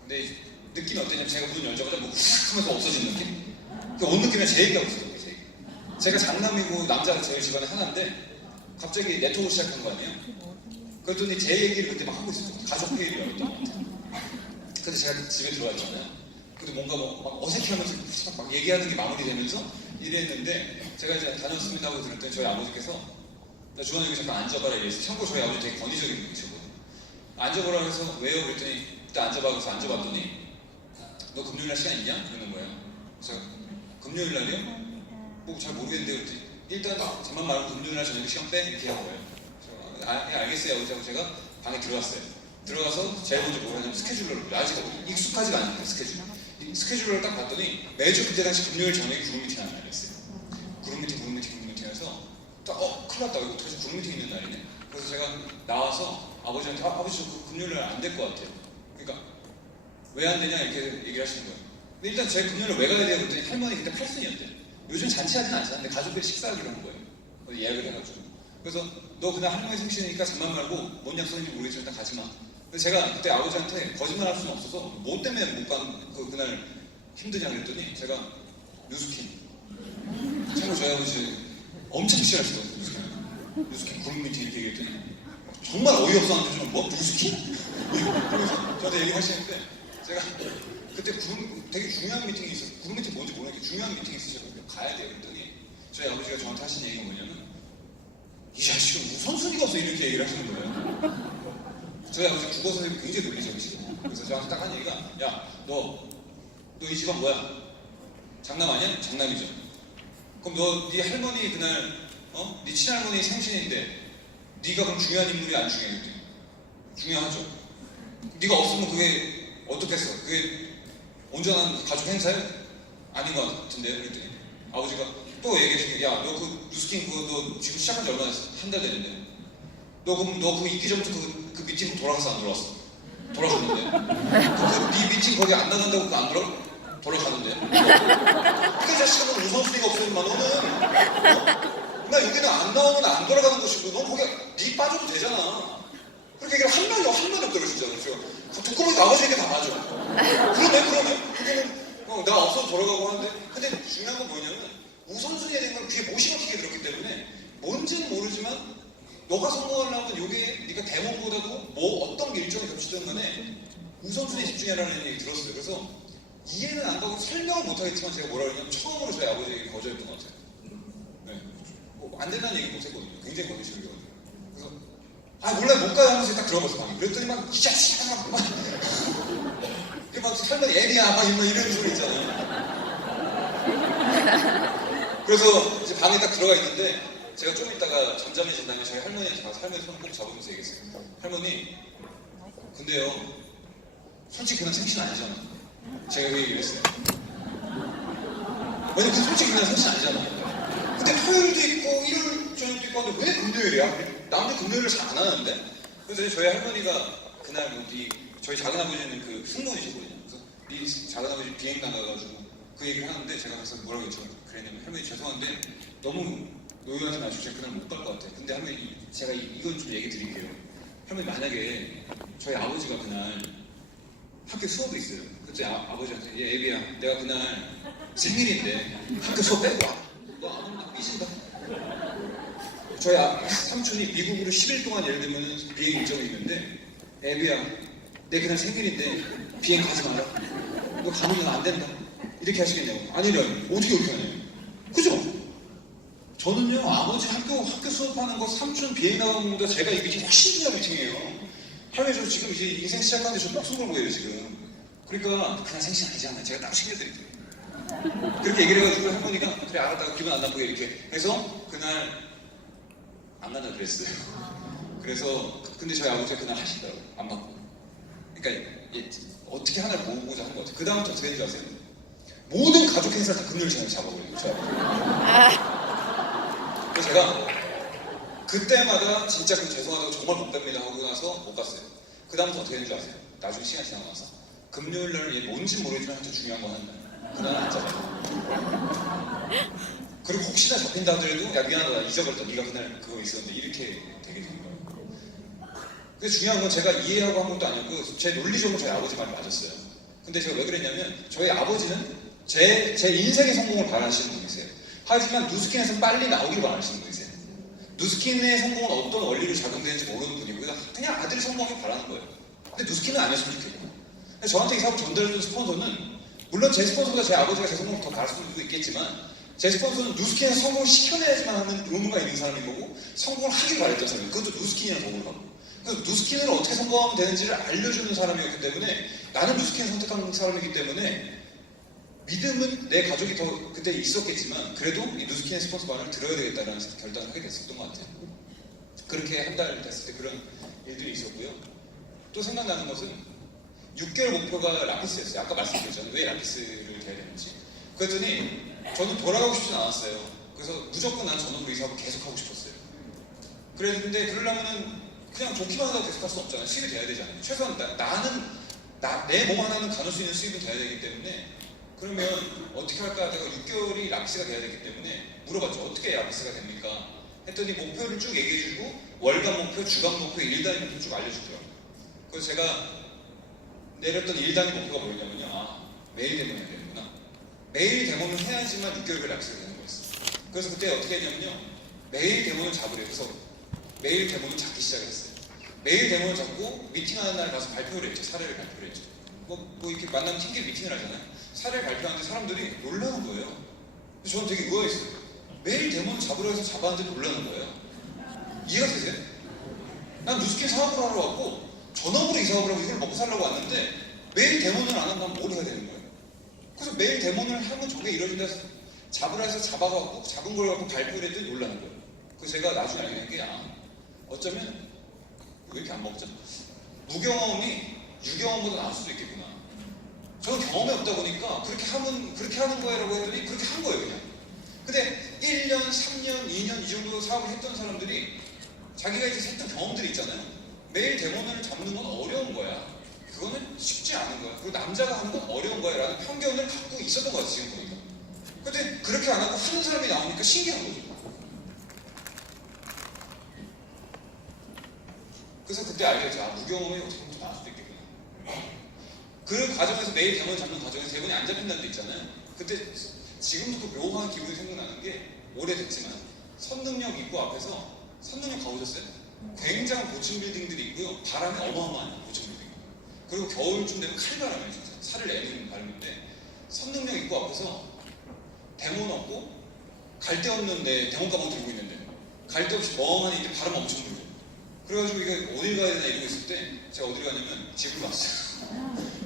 근데 느낌이 어땠냐면 제가 문 열자마자 뭐 훅 하면서 없어진 느낌? 온 느낌이 제 얘기하고 있었어요. 제가 장남이고 남자가 제일 집안에 하나인데 갑자기 네트워크 시작한 거 아니에요? 그랬더니 제 얘기를 그때 막 하고 있었어요. 가족 회의를 열었던 것 같아요. 근데 제가 집에 들어왔잖아요. 근데 뭔가 막 어색해하면서 막 얘기하는 게 마무리되면서 이랬는데 제가 이제 다녔습니다 하고 들었더니 저희 아버지께서 주원이 여기 잠깐 앉아봐라 이랬어요. 참고로 저희 아버지 되게 권위적인 분이시거든요. 앉아보라 해서 왜요? 그랬더니 일단 앉아봐. 그래서 앉아봤더니 너 금요일날 시간 있냐? 그러는 거예요. 그래서 금요일 날이요? 뭐 잘 모르겠는데 그랬더니 일단 저만 말고 금요일날 저녁에 시간 빼 이렇게 한 거예요. 알겠어요. 그래서 제가 방에 들어갔어요. 들어가서 제일 먼저 뭘 하냐면 스케줄러를 아직 익숙하지가 않은데 스케줄러를 딱 봤더니 매주 그때 당시 금요일 저녁에 그룹 미팅 하는 날이었어요. 그룹 미팅해서 딱 큰일 났다. 이거 어떡하지? 그룹 미팅 있는 날이네. 그래서 제가 나와서 아버지한테 아버지 저 금요일 날 안 될 것 같아요. 그러니까 왜 안 되냐 이렇게 얘기를 하시는 거예요. 근데 일단 제 금요일날 왜 가야 돼요? 그랬더니 할머니 그때 8순이었대요. 요즘 잔치하진 않잖아. 근데 가족들이 식사하기로 한 거예요. 그래서 예약을 해가지고. 그래서 너 그날 할머니 생신이니까 잠만 말고 뭔 약속인지 모르겠지만 일단 가지 마. 그래서 제가 그때 아버지한테 거짓말 할 수는 없어서 뭐 때문에 못 간 그날 힘드냐 그랬더니 제가 뉴스킨. 참고로 저희 아버지 엄청 싫어하시거든요. 뉴스킨 그룹 미팅 이렇게 얘기했더니 정말 어이없었는데 좀 뭐? 뉴스킨? 그래서 저한테 얘기하시는데 제가 그때 되게 중요한 미팅이 있어요. 그룹 미팅 뭔지 모르겠는데 중요한 미팅이 있어서 가야 돼요. 그랬더니 저희 아버지가 저한테 하신 얘기가 뭐냐면 이 자식은 우선순위가 없어 이렇게 얘기를 하시는 거예요. 저희 아버지 국어 선생님이 굉장히 논리적이시거든요. 그래서 저한테 딱 한 얘기가 야 너 이 집안 뭐야? 장남 아니야? 장남이죠. 그럼 너 네 할머니 그날 네 친할머니 생신인데 네가 그럼 중요한 인물이 안 중요해? 중요하죠. 네가 없으면 그게 어떻겠어? 그게 온전한 가족 행사야? 아닌 것 같은데요? 그랬더니 아버지가 또 얘기해. 야, 너 그 누스킨 그거 너 지금 시작한 지 얼마나 됐어? 한 달 됐는데. 너 그거 있기 전부터 그 미팅 돌아갔어 안 돌아갔어? 돌아갔는데. 네 미팅 거기 안 나간다고 그거 안 돌아가는데. 그 자식은 우선순위가 없으니까 너는 나 여기는 안 나오면 안 돌아가는 것이고 넌 거기 네 빠져도 되잖아. 그렇게 얘기를 한 명이 없더라고요. 제가 듣고 보니까 아버지 얘기 다 맞아. 그러네. 여기는 나 없어도 돌아가고 하는데 근데 중요한 건 뭐냐면 우선순위에 대한 건 귀에 못이 박히게 들었기 때문에 뭔지는 모르지만 너가 성공하려면 이게 네가 대목보다도 뭐 어떤 게 일정이 겹치든 간에 우선순위에 집중해라는 얘기 들었어요. 그래서 이해는 안 가고 설명을 못하겠지만 제가 뭐라 그러냐면 처음으로 저희 아버지에게 거절했던 것 같아요. 네. 안 된다는 얘기 못했거든요. 굉장히 거짓말이거든요. 그래서 몰라요 못 가요 하면서 딱 들어갔어 방에. 그랬더니 막 이 자식아 막 할머니 애비야 막 이런 소리 있잖아요. 그래서 이제 방에 딱 들어가 있는데 제가 좀 있다가 잠잠해진 다음에 저희 할머니한테 가서 할머니 손을 꼭 잡으면서 얘기했어요. 할머니 근데요 솔직히 그냥 생신 아니잖아. 제가 그 얘기를 했어요. 왜냐면 솔직히 그냥 생신 아니잖아. 근데 토요일도 있고 일요일 저녁도 있고 하는데 왜 금요일이야? 남들 금요일을 잘 안 하는데? 그래서 저희 할머니가 그날 저희 작은아버지는 그 승무원이셨거든요. 그래서 네 작은아버지 비행 나가가지고 그 얘기를 하는데 제가 그래서 뭐라고 했죠? 그랬냐면 할머니 죄송한데 너무 노여하지 마시고 제가 그날 못 갈 것 같아요. 근데 할머니 제가 이건 좀 얘기 드릴게요. 할머니 만약에 저희 아버지가 그날 학교 수업이 있어요. 그때 아버지한테 얘 애비야 내가 그날 생일인데 학교 수업 빼고 와. 너 안 오면 나 삐진다. 저희 삼촌이 미국으로 10일 동안 예를 들면 비행 일정이 있는데 애비야 내 그날 생일인데 비행 가지 마라. 너 가면 안 된다. 이렇게 하시겠냐고. 아니면 어떻게 그렇게 하냐고. 그죠? 저는요 아버지 학교 수업하는 거 삼촌 비행 나가는 것보다 제가 이 미팅 훨씬 중요한 미팅이에요. 할머니 저 지금 이제 인생 시작하는데 저 목숨 걸고 해요 지금. 그러니까 그냥 생신 아니잖아요. 제가 딱 챙겨드릴게요. 그렇게 얘기를 해가지고 할머니가 그래 알았다고 기분 안 나쁘게 이렇게 해서 그날 안 간다 그랬어요. 그래서 근데 저희 아버지가 그날 하시더라고요. 안 받고. 그러니까 어떻게 하나를 모으고자 하는 것 같아요. 그 다음부터 어떻게 되는지 아세요? 모든 가족 행사를 다 금요일 저녁에 잡아버려요. 저희 아버지. 그래서 제가 그때마다 진짜 죄송하다고 정말 못 뵙니다 하고 나서 못 갔어요. 그 다음부터 어떻게 되는지 아세요? 나중에 시간 지나고 나서 금요일 날 뭔지 모르지만 하여튼 중요한 거 하는 날. 그날은 안 잡아요. 그리고 혹시나 잡힌다 하더라도 야 미안하다 잊어버렸다 네가 그날 그거 있었는데 이렇게 되게 된 거예요. 근데 중요한 건 제가 이해하고 한 것도 아니고 제 논리적으로 저희 아버지 말이 맞았어요. 근데 제가 왜 그랬냐면 저희 아버지는 제 인생의 성공을 바라시는 분이세요. 하지만 누스킨에서 빨리 나오길 바라시는 분이세요. 누스킨의 성공은 어떤 원리로 작용되는지 모르는 분이고요. 그냥 아들이 성공하길 바라는 거예요. 근데 누스킨은 안 했으면 좋겠고. 근데 저한테 이 사업 전달해준 스폰서는 물론 제 스폰서가 제 아버지가 제 성공을 더 바랄 수도 있겠지만 제 스폰서는 누스킨에서 성공을 시켜내야지만 하는 의무가 있는 사람인 거고 성공을 하길 바랬던 사람이에요. 그것도 누스킨이랑 도움을 받고. 그래서 누스킨을 어떻게 성공하면 되는지를 알려주는 사람이었기 때문에 나는 누스킨을 선택한 사람이기 때문에 믿음은 내 가족이 더 그때 있었겠지만 그래도 이 누스킨의 스폰서 말을 들어야 되겠다는 결단을 하게 됐었던 것 같아요. 그렇게 한 달 됐을 때 그런 일들이 있었고요. 또 생각나는 것은 6개월 목표가 라피스였어요. 아까 말씀드렸잖아요. 왜 라피스를 돼야 되는지. 그랬더니 저는 돌아가고 싶진 않았어요. 그래서 무조건 난 전업으로 이 사업을 계속 하고 싶었어요. 그랬는데 그러려면은 그냥 좋기만 하고 계속 할 수는 없잖아요. 수입이 돼야 되잖아요. 최소한 내 몸 하나는 가눌 수 있는 수입은 돼야 되기 때문에 그러면 어떻게 할까 하다가 6개월이 라피스가 돼야 되기 때문에 물어봤죠. 어떻게 라피스가 됩니까? 했더니 목표를 쭉 얘기해주고 월간 목표, 주간 목표, 일단위 목표 쭉 알려주더라고요. 그래서 제가 내렸던 일단위 목표가 뭐였냐면요. 매일 데모해야 되는구나. 매일 데모는 해야지만 6개월에 라피스가 되는 거였어요. 그래서 그때 어떻게 했냐면요. 매일 데모는 잡으래요. 그래서 매일 데모는 잡기 시작했어요. 매일 데모를 잡고 미팅하는 날 가서 발표를 했죠. 사례를 발표를 했죠. 뭐 이렇게 만나면 팀끼리 미팅을 하잖아요. 사례를 발표하는데 사람들이 놀라는 거예요. 그래서 저는 되게 의아했어요. 매일 데모는 잡으러 해서 잡았는데 놀라는 거예요. 이해가 되세요? 난 누스킨 사업을 하러 왔고 전업으로 이 사업을 하고 이걸 먹고 살려고 왔는데 매일 데모는 안 한다면 뭘 해야 되는 거예요? 그 그래서 매일 데모를 하면 저게 이루어진다 해서 잡으라 해서 잡아갖고 잡은 걸 갖고 발표를 했더니 놀라는 거예요. 그래서 제가 나중에 알게 된 게 어쩌면 왜 이렇게 안 먹죠? 무경험이 유경험보다 나을 수도 있겠구나. 저는 경험이 없다 보니까 그렇게 하는 거야라고 했더니 그렇게 한 거예요, 그냥. 근데 1년, 3년, 2년 이 정도 사업을 했던 사람들이 자기가 이제 했던 경험들이 있잖아요. 매일 데모를 잡는 건 어려운 거야. 그거는 쉽지 않은 거야. 그리고 남자가 하는 건 어려운 거야 라는 편견을 갖고 있었던 것 같아요, 지금 보니까. 근데 그렇게 안 하고 하는 사람이 나오니까 신기한 거죠. 그래서 그때 알게 됐죠. 무경험이 어떻게 보면 좀 나을 수도 있겠구나. 그 과정에서 매일 데모를 잡는 과정에서 대본이 안 잡힌다는 데 있잖아요. 그때 지금도 그 묘한 기분이 생각나는 게 오래됐지만 선능력 입구 앞에서 선능력 가보셨어요? 굉장한 고층 빌딩들이 있고요. 바람이 어마어마한 고층 빌딩. 그리고 겨울쯤 되면 칼바람이에요, 진짜. 살을 내는 바람인데 선능력 입구 앞에서 데모 넣고 갈 데 없는데 데모 가방 들고 있는데 갈 데 없이 멍하니 이렇게 바람 엄청 불고 그래가지고 이거 어딜 가야 되나 이러고 있을 때 제가 어딜 갔냐면 집으로 갔어요.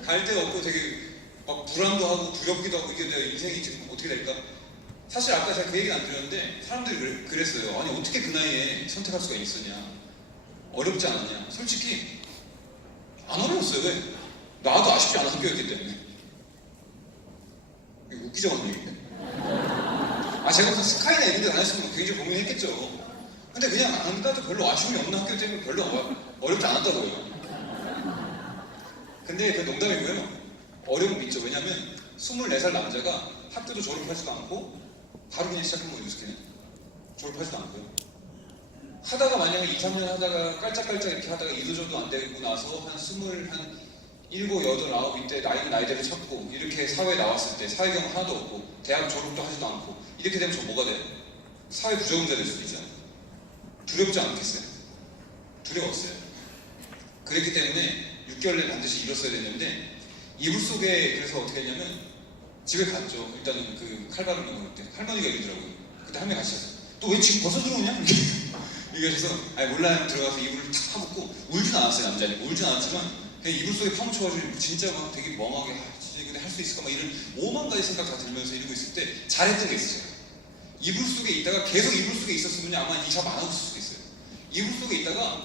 갈 데가 없고 되게 막 불안도 하고 두렵기도 하고 이게 내 인생이 지금 어떻게 될까? 사실 아까 제가 그 얘기는 안 드렸는데 사람들이 그랬어요. 아니 어떻게 그 나이에 선택할 수가 있었냐? 어렵지 않았냐? 솔직히 안 어려웠어요. 왜? 나도 아쉽지 않은 학교였기 때문에. 이거 웃기죠, 언니? 제가 무슨 스카이나 이런 데 다녔으면 굉장히 고민했겠죠. 근데 그냥 안 가도 별로 아쉬움이 없는 학교 때문에 별로 어렵지 않았다고요. 근데 그 농담이고요. 어려움이 있죠. 왜냐면 24살 남자가 학교도 졸업하지도 않고 바로 그냥 시작한 거예요, 뉴스키는. 졸업하지도 않고요. 하다가 만약에 2, 3년 하다가 깔짝깔짝 이렇게 하다가 이도저도 안 되고 나서 한 27, 8 이때 나이는 나이대로 찾고 이렇게 사회에 나왔을 때 사회 경험 하나도 없고 대학 졸업도 하지도 않고 이렇게 되면 저 뭐가 돼요? 사회 부적응자 될 수도 있잖아요. 두렵지 않겠어요? 두려웠어요. 그랬기 때문에 6개월 내에 반드시 이뤘어야 됐는데 이불 속에 그래서 어떻게 했냐면 집에 갔죠. 일단은 그 칼바람 먹을 때 할머니가 이러더라고요. 그때 할머니 같이 했어요. 너 왜 지금 벌써 들어오냐? 얘기하셔서 몰라요. 들어가서 이불을 탁 파묻고 울진 않았어요. 남자니 울진 않았지만 그냥 이불 속에 파묻혀가지고 진짜 막 되게 멍하게 진짜 근데 할 수 있을까? 막 이런 오만 가지 생각 다 들면서 이러고 있을 때 잘했던 게 있어요. 이불 속에 있다가 계속 이불 속에 있었으면 아마 이 잡 안 하고 있을 수도 있어요. 이불 속에 있다가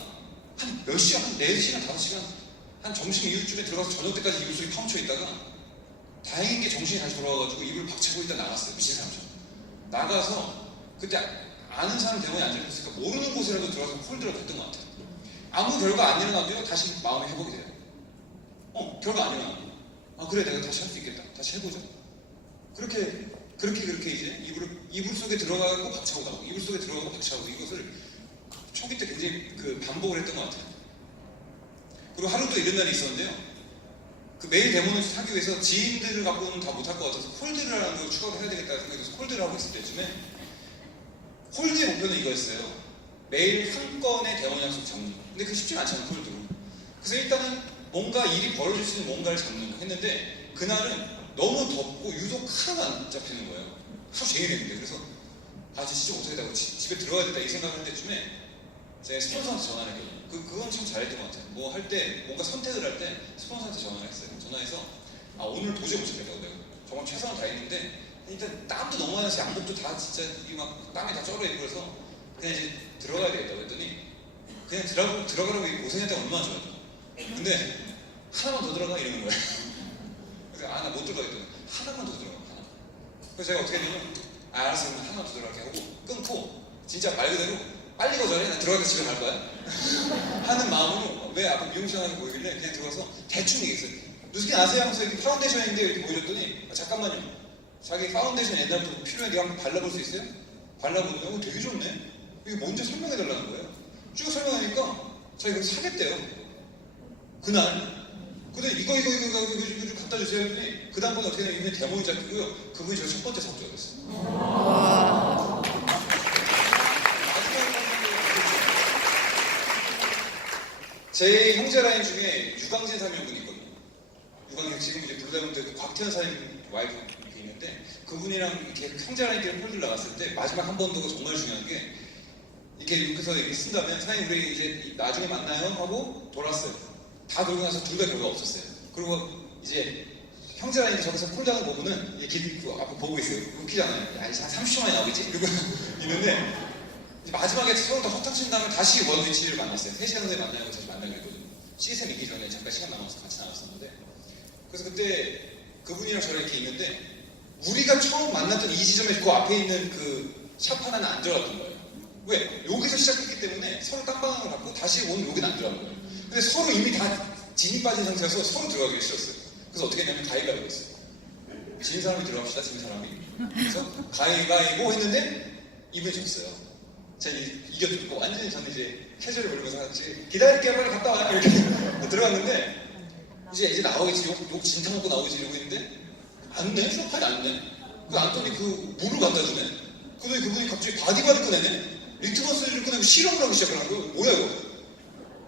한 몇 시간, 한 4시간, 5시간 한 점심 이후쯤에 들어가서 저녁 때까지 이불 속에 파묻혀 있다가 다행인 게 정신이 다시 돌아와가지고 이불 박차고 있다 나갔어요. 미친 사람처럼. 나가서 그때 아는 사람 대본에 앉아있으니까 모르는 곳이라도 들어가서 콜드라고 했던 것 같아요. 아무 결과 안 일어나도요 다시 마음이 회복이 돼요. 결과 안 일어나도 그래 내가 다시 할 수 있겠다. 다시 해보자. 그렇게 이제 이불 속에 들어가고 박차고 나오고 이불 속에 들어가고 박차고 이것을 초기 때 굉장히 그 반복을 했던 것 같아요. 그리고 하루 또 이런 날이 있었는데요. 그 매일 데모를 하기 위해서 지인들을 갖고는 다 못할 것 같아서 콜드를 하는 걸 추가로 해야 되겠다 생각해서 콜드를 하고 있을 때쯤에 콜드의 목표는 이거였어요. 매일 한 건의 대원 약속 잡는 거. 근데 그게 쉽지 않잖아요, 콜드로. 그래서 일단은 뭔가 일이 벌어질 수 있는 뭔가를 잡는 거 했는데 그날은 너무 덥고 유독 하나도 안 잡히는 거예요. 하루 종일 했는데. 그래서 진짜 못하겠다고 집에 들어가야 되겠다 이 생각을 할 때쯤에 제가 스폰서한테 전화를 했거든요. 그건 참 잘했던 것 같아요. 뭐 할 때, 뭔가 선택을 할 때 스폰서한테 전화를 했어요. 전화해서 오늘 도저히 못 잡겠다고 내가 정말 최선을 다했는데 일단 땀도 너무 많이 나서 양복도 다 진짜 막 땀이 다 쩔어 있고 그래서 그냥 이제 들어가야 되겠다고 했더니 그냥 들어가라고 고생했다가 얼마나 좋아요. 근데 하나만 더 들어가 이러는 거예요. 그래서 나 못 들어가겠다고 하나만 더 들어가 하나. 그래서 제가 어떻게 했냐면 알았어 그럼 하나만 더 들어가게 하고 끊고 진짜 말 그대로 빨리 거절해 난 들어가서 집에 갈 거야 하는 마음으로 왜 앞에 미용실 하나 보이길래 그냥 들어가서 대충 얘기했어요. 누스키 아세요? 하면서 이렇게 파운데이션인데 이렇게 보여줬더니 잠깐만요. 자기 파운데이션 옛날부터 필요해 네가 한번 발라볼 수 있어요? 발라보면 되게 좋네. 이게 뭔지 설명해달라는 거예요. 쭉 설명하니까 자기가 사겠대요. 그날 근데 이거 갖다 주세요 했더니 그 다음번에 어떻게 되냐면 이분이 대본이 잡히고요. 그분이 저희 첫 번째 사업자가 됐어요. 제 형제 라인 중에 유광진 사명분이 있거든요. 유광진 지금 이제 블루다이몬드 곽태현 사장님 와이프 이렇게 있는데 그분이랑 이렇게 형제 라인끼리 폴드를 나갔을 때 마지막 한 번도가 정말 중요한 게 이렇게 여기서 이렇게 쓴다면 사장님 우리 이제 나중에 만나요 하고 돌았어요. 다 그러고 나서 둘 다 결과가 없었어요. 그리고 이제 형제랑 이제 저기서 콜장을 보고는 길 앞에 보고 있어요. 웃기잖아요. 한 30초 만에 나오겠지? 그리고 있는데 마지막에 서로 다 허탕친 다음에 다시 원위치를 만났어요. 3시간 후에 만나고 다시 만나기로 했거든요. CSM 있기 전에 잠깐 시간 남아서 같이 나왔었는데 그래서 그때 그분이랑 저랑 이렇게 있는데 우리가 처음 만났던 이 지점에 그 앞에 있는 그 샵 하나는 안 들어갔던 거예요. 왜? 여기서 시작했기 때문에 서로 딴 방향을 갖고 다시 오늘 여기는 안 들어간 거예요. 근데 서로 이미 다 진이 빠진 상태여서 서로 들어가기 싫었어요. 그래서 어떻게 했냐면 가위바위보 했어요. 진 사람이 들어갑시다, 진 사람이. 그래서 가위바위보 했는데 이분이 졌어요. 제가 이겼고 완전히 저는 이제 캐주얼을 부르면서 같이 기다릴게 빨리 갔다 와 이렇게 들어갔는데 이제 나오겠지 욕 진탕 먹고 나오겠지 이러고 있는데 안 내? 쇼파에 안 내? 그 안더니 그 물을 갖다 주네. 그러더니 그분이 갑자기 바디바디 꺼내네? 리트머스를 꺼내고 실험을 하기 시작하는 거예요. 뭐야 이거?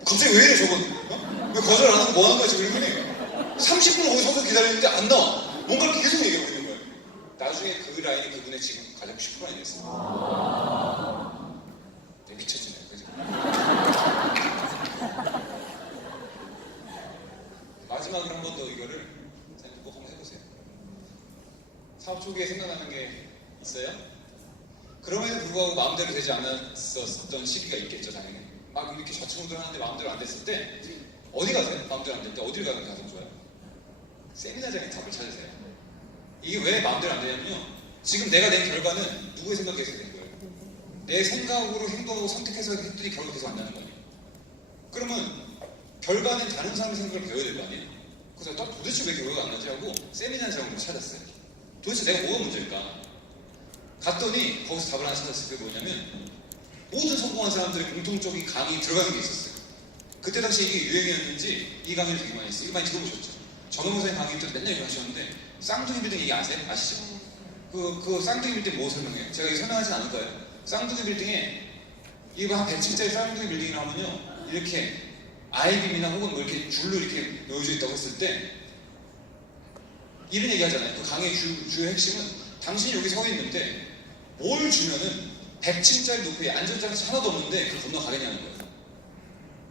갑자기 왜 이래 저건? 어? 왜 거절 안 하고 뭐 하는 거야 지금 이러더니 30분 거기 서서 기다리는데 안 나와. 뭔가를 계속 얘기하고 있는 거예요. 나중에 그 라인이 그분의 지금 가장 슈퍼라인이 됐어요. 되게 미쳐지네요. 그죠? 마지막으로 한 번 더 이거를 꼭 한번 해보세요. 사업 초기에 생각나는 게 있어요? 그럼에도 불구하고 마음대로 되지 않았었던 시기가 있겠죠, 당연히. 막 이렇게 좌충우돌 하는데 마음대로 안 됐을 때 어디 가세요? 마음대로 안 될 때 어디를 가는 게 가장 좋아요? 세미나장의 답을 찾으세요. 이게 왜 마음대로 안 되냐면요. 지금 내가 낸 결과는 누구의 생각에서 된 거예요? 내 생각으로 행동하고 선택해서 했더니 결과 계속 안 나는 거예요. 그러면 결과는 다른 사람의 생각을 배워야 될 거 아니에요? 그래서 도대체 왜 결과가 안 나지 하고 세미나장을 찾았어요. 도대체 내가 뭐가 문제일까? 갔더니 거기서 답을 하나 찾았어요. 그게 뭐냐면 모든 성공한 사람들의 공통적인 강의 들어가는 게 있었어요. 그때 당시에 이게 유행이었는지 이 강의를 되게 많이 했어요. 이거 많이 들어보셨죠? 정영호 선생님 강의 때 맨날 이거 하셨는데 쌍둥이 빌딩 얘기 아세요? 아시죠? 그 쌍둥이 빌딩 뭐 설명해요? 제가 이거 설명하진 않을 거예요. 쌍둥이 빌딩에 이거 한 100층짜리 쌍둥이 빌딩이라 하면요 이렇게 아이빔이나 혹은 뭐 이렇게 줄로 이렇게 놓여져 있다고 했을 때 이런 얘기 하잖아요. 그 강의 주요 핵심은 당신이 여기 서 있는데 뭘 주면은 100층짜리 높이에 안전장치 하나도 없는데 그걸 건너가겠냐는 거예요.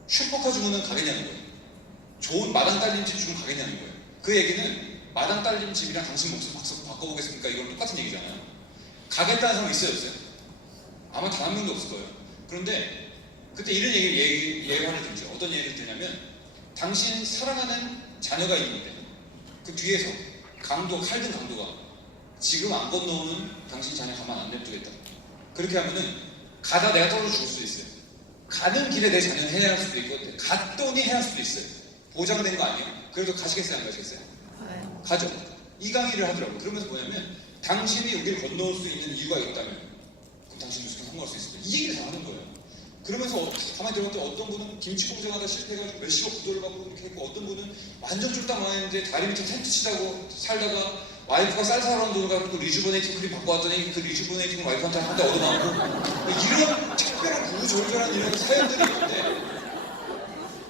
슈퍼카 주면은 가겠냐는 거예요. 좋은 마당 딸린 집 주면 가겠냐는 거예요. 그 얘기는 마당 딸린 집이랑 당신 목숨 바꿔보겠습니까? 이건 똑같은 얘기잖아요. 가겠다는 사람 있어요, 없어요? 아마 단 한 명도 없을 거예요. 그런데 그때 이런 예화를 들죠. 어떤 예를 들냐면 당신 사랑하는 자녀가 있는데 그 뒤에서 칼든 강도가 지금 안 건너오는 당신 자녀 가만 안 냅두겠다. 그렇게 하면은 가다 내가 떨어져 죽을 수도 있어요. 가는 길에 내 자녀는 해야 할 수도 있고 갔더니 해야 할 수도 있어요. 보장되는 거 아니에요. 그래도 가시겠어요? 안 가시겠어요? 가죠. 이 강의를 하더라고요. 그러면서 뭐냐면 당신이 여기를 건너올 수 있는 이유가 있다면 그럼 당신도 성공할 수 있을 거예요. 이 얘기를 다 하는 거예요. 그러면서 가만히 들어봤더니 어떤 분은 김치 공장하다 실패해가지고 몇십억 부도를 받고 이렇게 했고 어떤 분은 완전 쫄딱 망했는데 다리 밑에 텐트 치다고 살다가 와이프가 쌀 사러 온 돈 갖고 리주버네이팅 크림 바꿔 왔더니 그 리주버네이팅 와이프한테 한 대 얻어맞고 이런 특별한 구구절절한 이런 사연들이 있는데